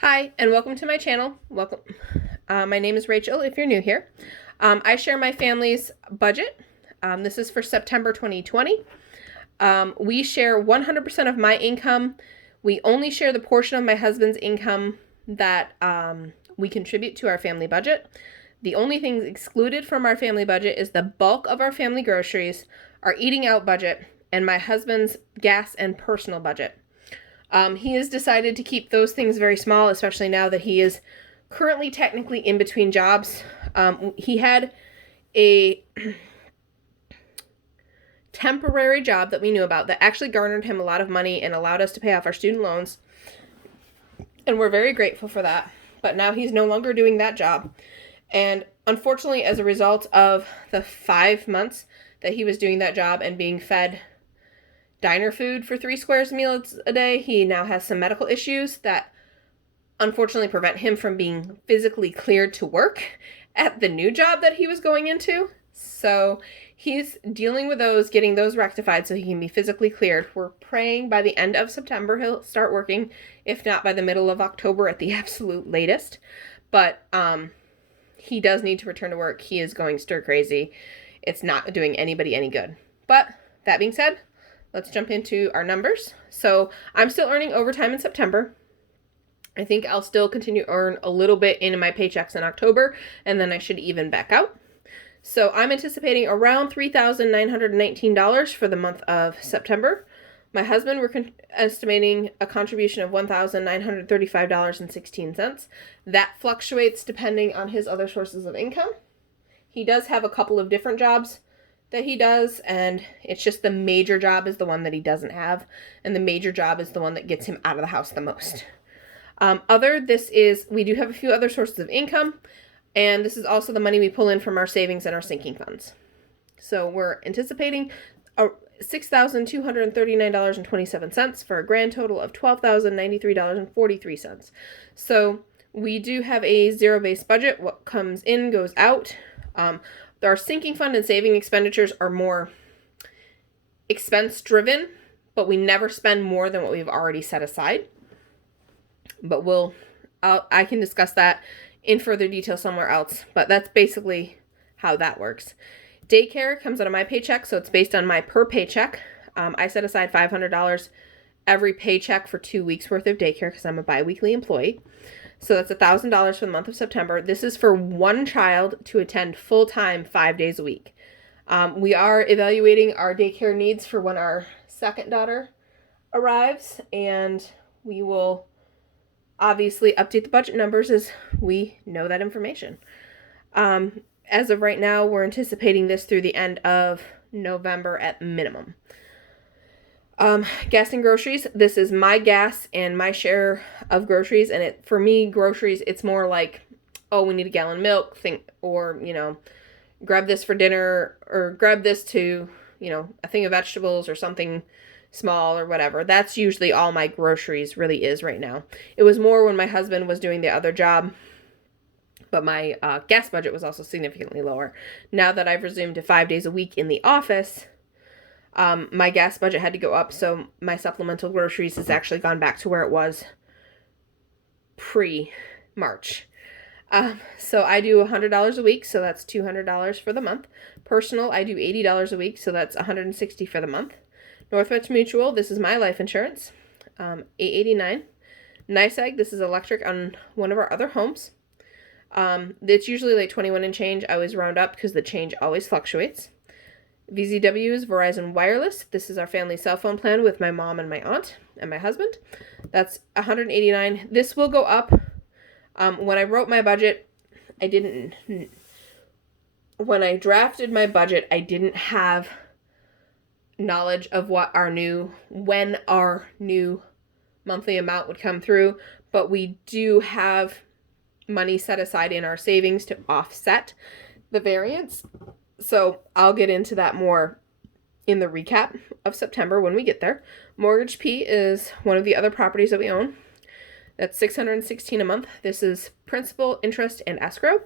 Hi, and welcome to my channel. Welcome. My name is Rachel, if you're new here. I share my family's budget. This is for September 2020. We share 100% of my income. We only share the portion of my husband's income that we contribute to our family budget. The only things excluded from our family budget is the bulk of our family groceries, our eating out budget, and my husband's gas and personal budget. He has decided to keep those things very small, especially now that he is currently technically in between jobs. He had a temporary job that we knew about that actually garnered him a lot of money and allowed us to pay off our student loans. And we're very grateful for that. But now he's no longer doing that job. And unfortunately, as a result of the 5 months that he was doing that job and being fed diner food for 3 squares meals a day, he now has some medical issues that unfortunately prevent him from being physically cleared to work at the new job that he was going into. So he's dealing with those, getting those rectified so he can be physically cleared. We're praying by the end of September he'll start working, if not by the middle of October at the absolute latest. But he does need to return to work. He is going stir crazy. It's not doing anybody any good. But that being said, let's jump into our numbers. So I'm still earning overtime in September. I think I'll still continue to earn a little bit in my paychecks in October, and then I should even back out. So I'm anticipating around $3,919 for the month of September. My husband, we're estimating a contribution of $1,935.16. That fluctuates depending on his other sources of income. He does have a couple of different jobs that he does, and it's just the major job is the one that he doesn't have, and the major job is the one that gets him out of the house the most. We do have a few other sources of income, and this is also the money we pull in from our savings and our sinking funds. So we're anticipating $6,239.27 for a grand total of $12,093.43. So we do have a zero-based budget. What comes in goes out. Our sinking fund and saving expenditures are more expense-driven, but we never spend more than what we've already set aside. But I can discuss that in further detail somewhere else, but that's basically how that works. Daycare comes out of my paycheck, so it's based on my per paycheck. I set aside $500 every paycheck for 2 weeks worth of daycare because I'm a bi-weekly employee. So that's $1,000 for the month of September. This is for one child to attend full-time 5 days a week. We are evaluating our daycare needs for when our second daughter arrives, and we will obviously update the budget numbers as we know that information. As of right now, we're anticipating this through the end of November at minimum. Gas and groceries. This is my gas and my share of groceries. And for me, groceries, it's more like, oh, we need a gallon of milk, or, grab this for dinner, or grab this to, a thing of vegetables or something small or whatever. That's usually all my groceries really is right now. It was more when my husband was doing the other job, but my gas budget was also significantly lower. Now that I've resumed to 5 days a week in the office, my gas budget had to go up, so my supplemental groceries has actually gone back to where it was pre-March. So I do $100 a week, so that's $200 for the month. Personal, I do $80 a week, so that's $160 for the month. Northwest Mutual, this is my life insurance, $889. NYSEG, this is electric on one of our other homes. It's usually like 21 and change. I always round up because the change always fluctuates. VZW is Verizon Wireless. This is our family cell phone plan with my mom and my aunt and my husband. That's $189. This will go up. When I wrote my budget, when I drafted my budget, I didn't have knowledge of when our new monthly amount would come through, but we do have money set aside in our savings to offset the variance. So I'll get into that more in the recap of September when we get there. Mortgage P is one of the other properties that we own. That's $616 a month. This is principal, interest, and escrow.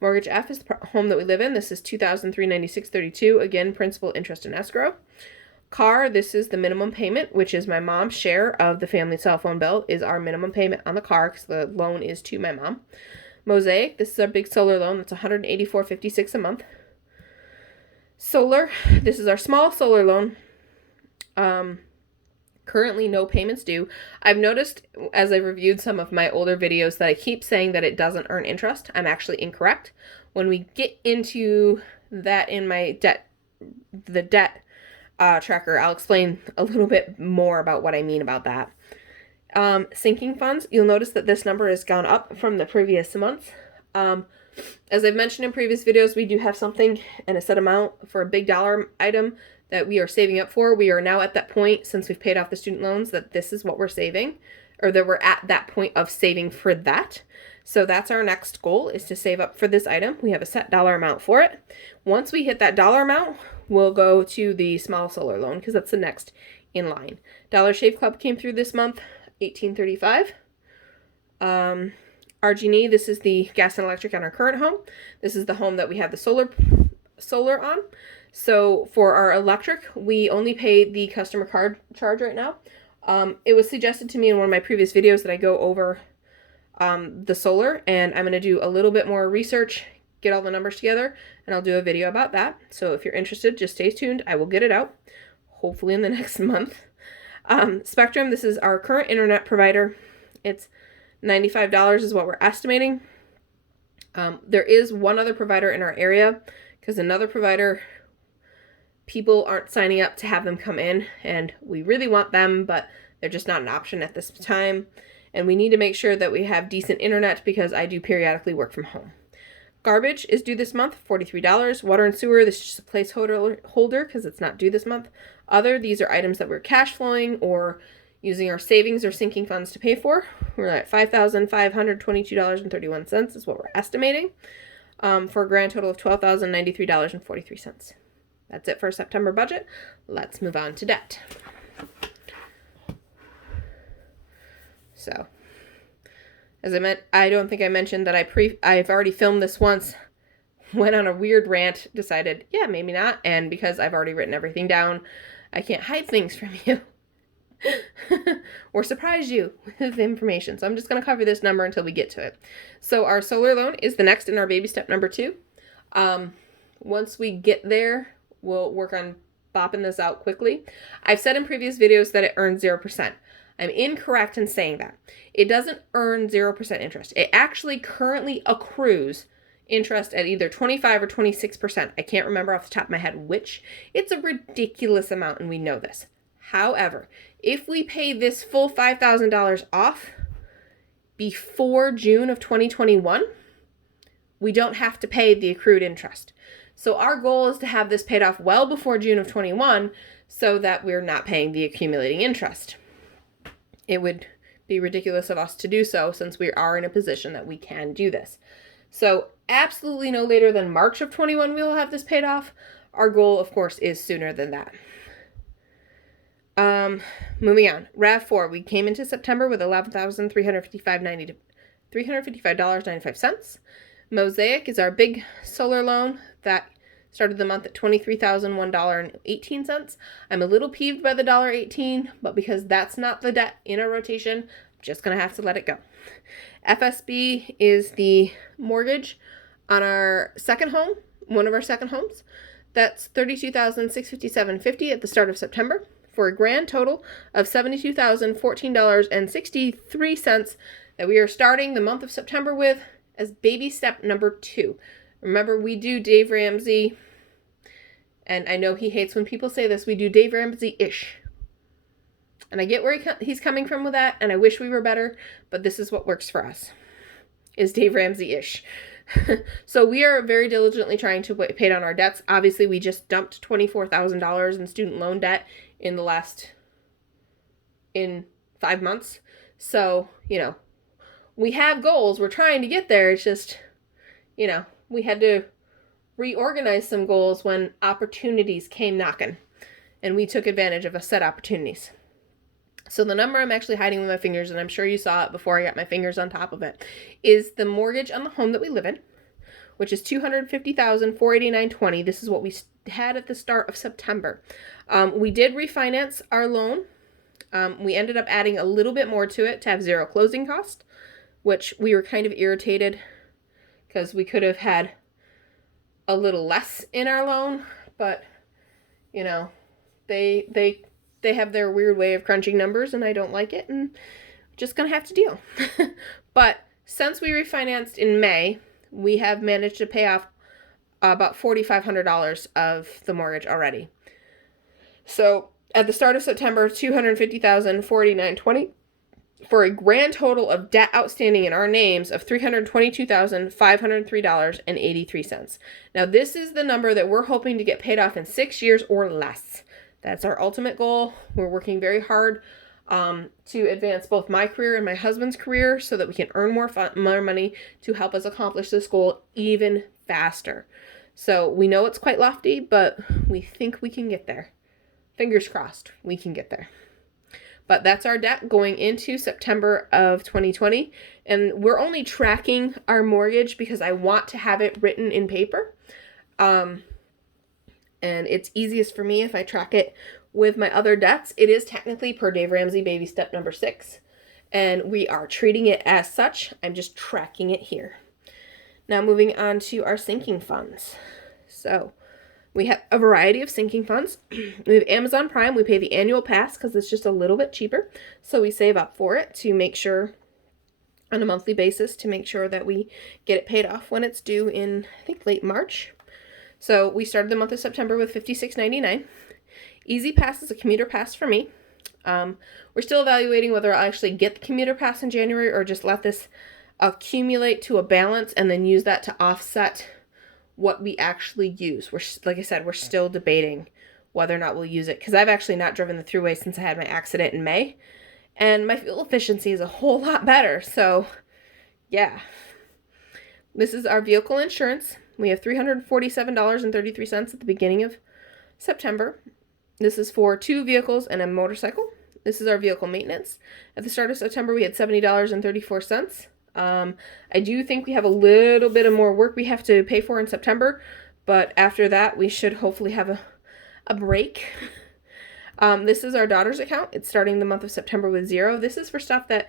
Mortgage F is the home that we live in. This is $2,396.32. Again, principal, interest, and escrow. Car, this is the minimum payment, which is my mom's share of the family cell phone bill, is our minimum payment on the car because the loan is to my mom. Mosaic, this is our big solar loan. That's $184.56 a month. Solar, this is our small solar loan. Currently no payments due. I've noticed as I reviewed some of my older videos that I keep saying that it doesn't earn interest. I'm actually incorrect. When we get into that in my debt tracker, I'll explain a little bit more about what I mean about that. Sinking funds, you'll notice that this number has gone up from the previous month. As I've mentioned in previous videos, we do have something and a set amount for a big dollar item that we are saving up for. We are now at that point, since we've paid off the student loans, that this is what we're saving, or that we're at that point of saving for that. So that's our next goal, is to save up for this item. We have a set dollar amount for it. Once we hit that dollar amount, we'll go to the small solar loan because that's the next in line. Dollar Shave Club came through this month, $18.35. RG&E, this is the gas and electric on our current home. This is the home that we have the solar on. So for our electric, we only pay the customer card charge right now. It was suggested to me in one of my previous videos that I go over the solar, and I'm going to do a little bit more research, get all the numbers together, and I'll do a video about that. So if you're interested, just stay tuned. I will get it out, hopefully in the next month. Spectrum, this is our current internet provider. It's $95 is what we're estimating. There is one other provider in our area because another provider, people aren't signing up to have them come in, and we really want them, but they're just not an option at this time. And we need to make sure that we have decent internet because I do periodically work from home. Garbage is due this month, $43. Water and sewer, this is just a placeholder because it's not due this month. Other, these are items that we're cash flowing or using our savings or sinking funds to pay for. We're at $5,522.31 is what we're estimating, for a grand total of $12,093.43. That's it for our September budget. Let's move on to debt. So, as I don't think I mentioned that I've already filmed this once, went on a weird rant, decided, yeah, maybe not, and because I've already written everything down, I can't hide things from you or surprise you with information. So I'm just going to cover this number until we get to it. So our solar loan is the next in our baby step number 2. Once we get there, we'll work on bopping this out quickly. I've said in previous videos that it earns 0%. I'm incorrect in saying that. It doesn't earn 0% interest. It actually currently accrues interest at either 25 or 26%. I can't remember off the top of my head which. It's a ridiculous amount, and we know this. However, if we pay this full $5,000 off before June of 2021, we don't have to pay the accrued interest. So our goal is to have this paid off well before June of 21 so that we're not paying the accumulating interest. It would be ridiculous of us to do so since we are in a position that we can do this. So absolutely no later than March of 21 we will have this paid off. Our goal, of course, is sooner than that. Moving on. RAV4, we came into September with $11,355.95. Mosaic is our big solar loan that started the month at $23,001.18. I'm a little peeved by the $1.18, but because that's not the debt in our rotation, I'm just going to have to let it go. FSB is the mortgage on our second home, one of our second homes. That's $32,657.50 at the start of September for a grand total of $72,014.63 that we are starting the month of September with as baby step number 2. Remember, we do Dave Ramsey, and I know he hates when people say this, we do Dave Ramsey-ish. And I get where he's coming from with that, and I wish we were better, but this is what works for us, is Dave Ramsey-ish. So we are very diligently trying to pay down our debts. Obviously, we just dumped $24,000 in student loan debt in 5 months. So, we have goals. We're trying to get there. It's just, we had to reorganize some goals when opportunities came knocking, and we took advantage of a set opportunities. So the number I'm actually hiding with my fingers, and I'm sure you saw it before I got my fingers on top of it, is the mortgage on the home that we live in. which is $250,489.20. This is what we had at the start of September. We did refinance our loan. We ended up adding a little bit more to it to have zero closing cost, which we were kind of irritated because we could have had a little less in our loan, but you know, they have their weird way of crunching numbers and I don't like it, and just gonna have to deal. But since we refinanced in May, we have managed to pay off about $4,500 of the mortgage already. So at the start of September, $250,489.20 for a grand total of debt outstanding in our names of $322,503.83. Now this is the number that we're hoping to get paid off in 6 years or less. That's our ultimate goal. We're working very hard to advance both my career and my husband's career so that we can earn more money to help us accomplish this goal even faster. So we know it's quite lofty, but we think we can get there. Fingers crossed, we can get there. But that's our debt going into September of 2020. And we're only tracking our mortgage because I want to have it written in paper. And it's easiest for me if I track it with my other debts. It is technically per Dave Ramsey baby step number 6. And we are treating it as such. I'm just tracking it here. Now moving on to our sinking funds. So we have a variety of sinking funds. We have Amazon Prime. We pay the annual pass because it's just a little bit cheaper. So we save up for it to make sure, on a monthly basis, to make sure that we get it paid off when it's due in, I think, late March. So we started the month of September with $56.99. Easy Pass is a commuter pass for me. We're still evaluating whether I'll actually get the commuter pass in January or just let this accumulate to a balance and then use that to offset what we actually use. Like I said, we're still debating whether or not we'll use it because I've actually not driven the Thruway since I had my accident in May, and my fuel efficiency is a whole lot better. So yeah, this is our vehicle insurance. We have $347.33 at the beginning of September. This is for 2 vehicles and a motorcycle. This is our vehicle maintenance. At the start of September, we had $70.34. I do think we have a little bit of more work we have to pay for in September, but after that, we should hopefully have a break. This is our daughter's account. It's starting the month of September with 0. This is for stuff that,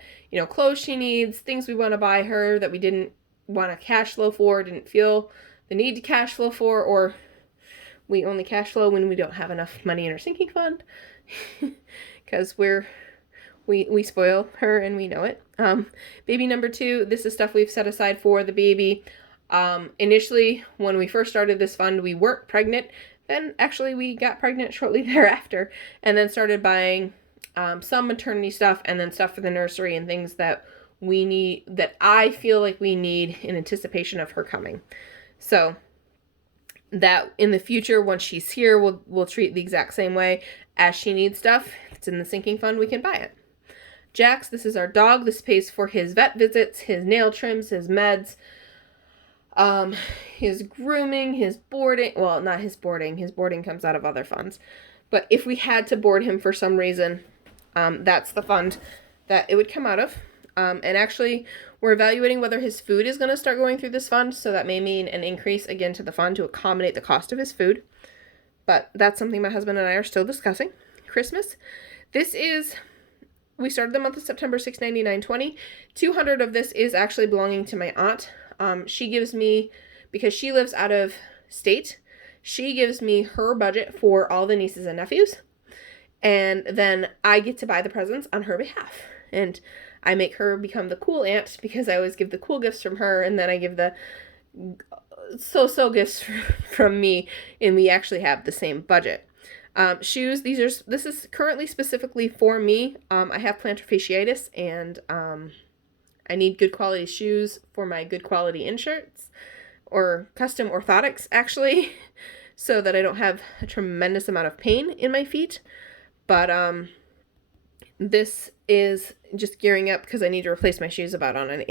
clothes she needs, things we want to buy her that we didn't want to cash flow for, didn't feel the need to cash flow for, or we only cash flow when we don't have enough money in our sinking fund because we spoil her and we know it. Baby number 2, this is stuff we've set aside for the baby. Initially, when we first started this fund, we weren't pregnant. Then actually we got pregnant shortly thereafter and then started buying some maternity stuff and then stuff for the nursery and things that we need, that I feel like we need in anticipation of her coming. So that in the future, once she's here, we'll treat the exact same way. As she needs stuff, if it's in the sinking fund, we can buy it. Jax, this is our dog. This pays for his vet visits, his nail trims, his meds, his grooming, his boarding. Well, not his boarding. His boarding comes out of other funds. But if we had to board him for some reason, that's the fund that it would come out of. And actually, we're evaluating whether his food is going to start going through this fund. So that may mean an increase again to the fund to accommodate the cost of his food. But that's something my husband and I are still discussing. Christmas. We started the month of September $699.20. $200 of this is actually belonging to my aunt. She gives me, because she lives out of state, she gives me her budget for all the nieces and nephews. And then I get to buy the presents on her behalf. And I make her become the cool aunt because I always give the cool gifts from her. And then I give the so-so gifts from me. And we actually have the same budget. Shoes, this is currently specifically for me. I have plantar fasciitis and I need good quality shoes for my good quality inserts or custom orthotics actually, so that I don't have a tremendous amount of pain in my feet. But this is just gearing up because I need to replace my shoes about on an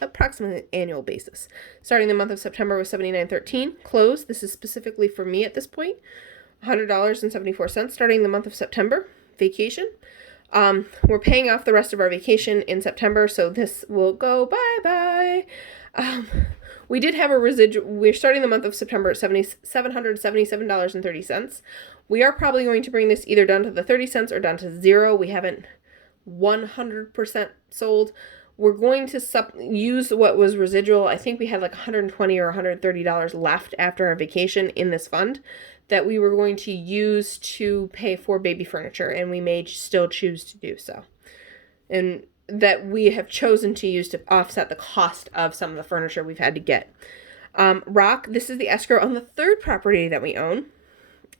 approximately annual basis. Starting the month of September with $79.13. Clothes, this is specifically for me at this point. $100.74 starting the month of September. Vacation. We're paying off the rest of our vacation in September, so this will go bye-bye. We did have a residual. We're starting the month of September at $777.30. We are probably going to bring this either down to the 30 cents or down to zero. We haven't 100% sold. We're going to use what was residual. I think we had like $120 or $130 left after our vacation in this fund that we were going to use to pay for baby furniture, and we may still choose to do so. And that we have chosen to use to offset the cost of some of the furniture we've had to get. Rock, this is the escrow on the third property that we own.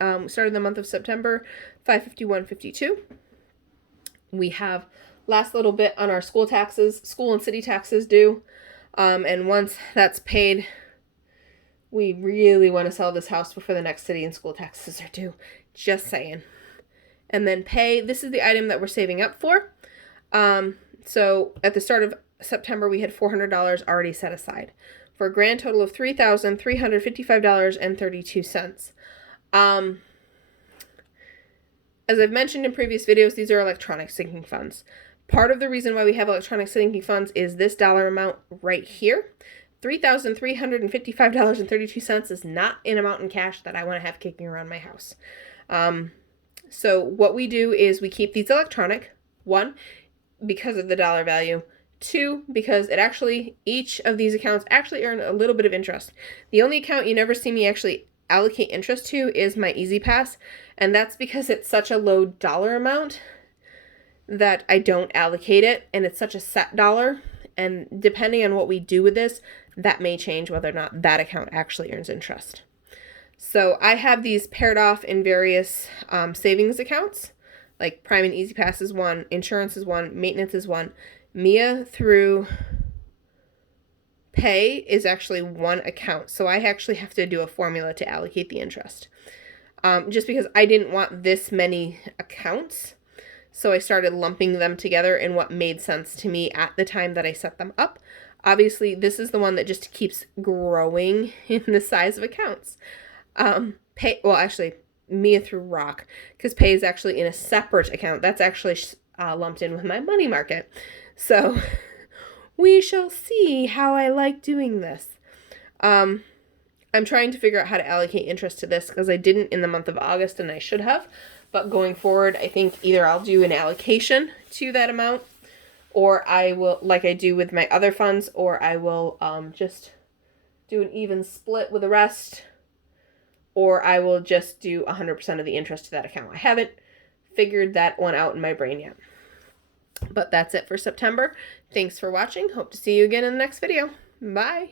We started the month of September, $551.52. We have last little bit on our school taxes, school and city taxes due. And once that's paid, we really want to sell this house before the next city and school taxes are due. Just saying. And then pay, this is the item that we're saving up for. So at the start of September, we had $400 already set aside for a grand total of $3,355.32. As I've mentioned in previous videos, these are electronic sinking funds. Part of the reason why we have electronic sinking funds is this dollar amount right here. $3,355.32 is not an amount in cash that I want to have kicking around my house. So what we do is we keep these electronic. One, because of the dollar value. Two, because it actually, each of these accounts actually earn a little bit of interest. The only account you never see me actually allocate interest to is my E-ZPass, and that's because it's such a low dollar amount that I don't allocate it, and it's such a set dollar, and depending on what we do with this, that may change whether or not that account actually earns interest. So I have these paired off in various savings accounts, like Prime and E-ZPass is one, insurance is one, maintenance is one. Mia through Pay is actually one account, so I actually have to do a formula to allocate the interest. Just because I didn't want this many accounts, so I started lumping them together in what made sense to me at the time that I set them up. Obviously, this is the one that just keeps growing in the size of accounts. Mia through Rock, because Pay is actually in a separate account. That's actually lumped in with my money market. So we shall see how I like doing this. I'm trying to figure out how to allocate interest to this because I didn't in the month of August and I should have. But going forward, I think either I'll do an allocation to that amount, or I will, like I do with my other funds, or I will just do an even split with the rest, or I will just do 100% of the interest to that account. I haven't figured that one out in my brain yet. But that's it for September. Thanks for watching. Hope to see you again in the next video. Bye.